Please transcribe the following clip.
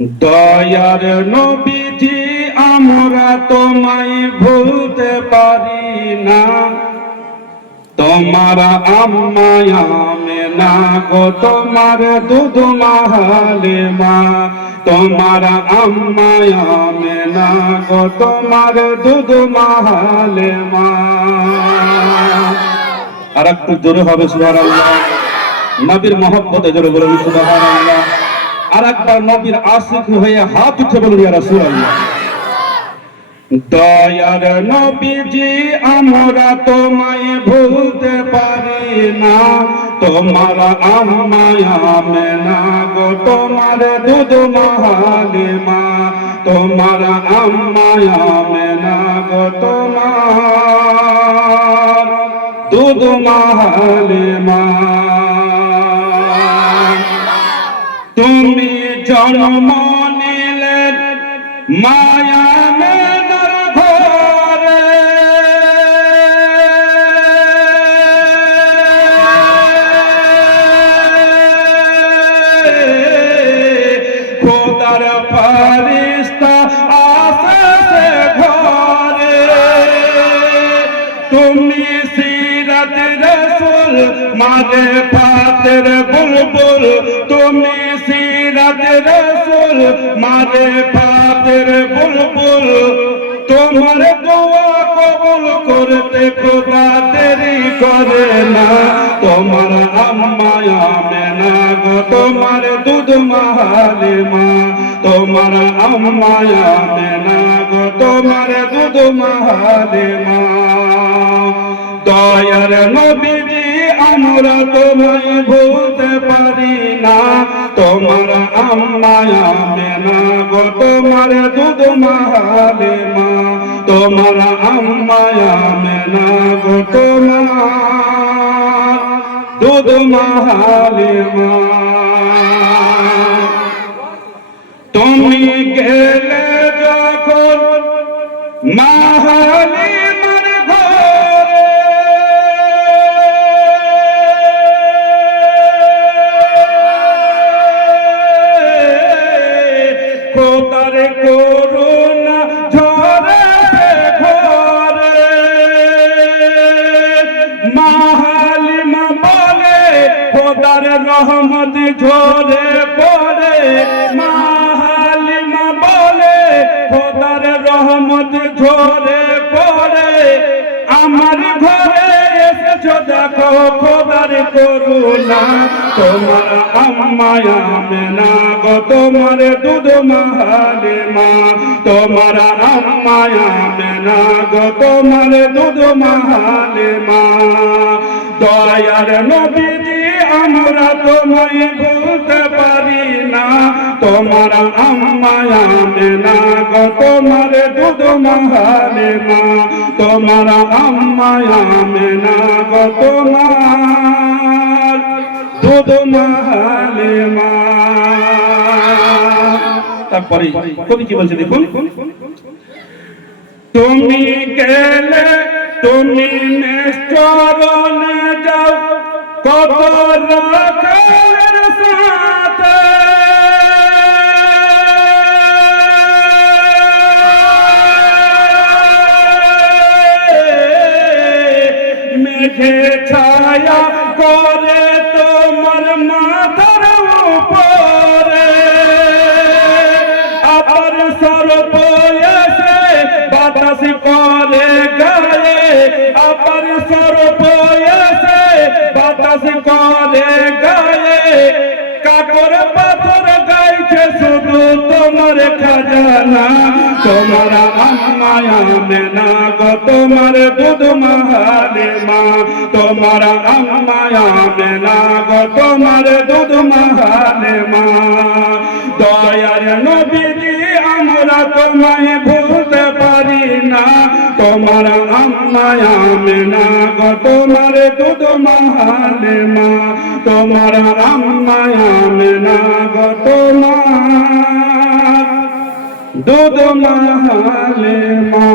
দয়ার নবীজি আমরা তোমায় ভুলতে পারি না। তোমার আম্মা আমেনা গো তোমার দুধ হালিমা, তোমার আম্মা আমেনা গো তোমার দুধ হালিমা। আর একটু জোরে হবে সুবহানাল্লাহ। নবীর মহব্বতে জোরে বলুন সুবহানাল্লাহ। আর একবার নবীর আশিক হয়ে হাত উঠে বলুন ইয়া রাসূলুল্লাহ। দয়ার নবীজি আমরা তোমায় ভুলতে পারি না। তোমার আম্মা আমেনা গো তোমার দুধ হালিমা, তোমার আম্মা আমেনা গো তোমার দুধ হালিমা। তুমি জন্ম নিলে মায়া মেনার ঘরে, খোদার ফেরেশতা আসে ঘরে। তুমি সিরাত রাসূল মাঝে ফাতের বুলবুল, তুমি সিরাত রাসূল মাঝে ফাতের বুলবুল। তোমার দোয়া কবুল করতে খোদা দেরি করে না। তোমার আম্মা আমেনা গো তোমার দুধ হালিমা, তোমার আম্মা আমেনা গো তোমার দুধ হালিমা। দয়ার নবীজি আমরা তোমায় ভুলতে পারি না। তোমার আম্মা আমেনা গো তোমার দুধ হালিমা, তোমার আম্মা আমেনা গো তোমার দুধ হালিমা। তুমি গেলে যখন মা হালিমার ঘরে, খোদার করুণা ঝরে ঘরে। মা হালিমা বলে খোদার রহমত ঝরে পড়ে। মা হালিমা বলে খোদার রহমত ঝরে পড়ে। আমার ঘরে এসেছো দেখো খোদার করুণা। তোমার আম্মা আমেনা গো তোমার দুধ হালিমা, তোমার আম্মা আমেনা গো তোমার দুধ হালিমা। দয়ার নবীজি আমরা তোমায় ভুলতে পারি না। তোমার আম্মা আমেনা গো তোমার দুধ হালিমা, তোমার আম্মা আমেনা গো তোমার দুধ হালিমা। তারপরে কবি কি বলছে দেখুন। তুমি গেলে তুমি নিশ্চরণে যাও কত রাখালের সাথে। মেঘে ছায়া করে তোমার মাথার উপরে, আবার সর্প এসে বাতাস করে গায়ে, আবার সর্প এসে বাতাস করে গায়ে। কাপড় পাথর গাইছে শুধু তোমার খাজানা। তোমার আম্মা আমেনা গো তোমার দুধ হালিমা, তোমার আম্মা আমেনা গো তোমার দুধ হালিমা। দয়ার নবীজি আমরা তোমায় ভুলতে পারি না। তোমার আম্মা আমেনা গো তোমার দুধ হালিমা, তোমার আম্মা আমেনা গো তোমার দুধ হালিমা।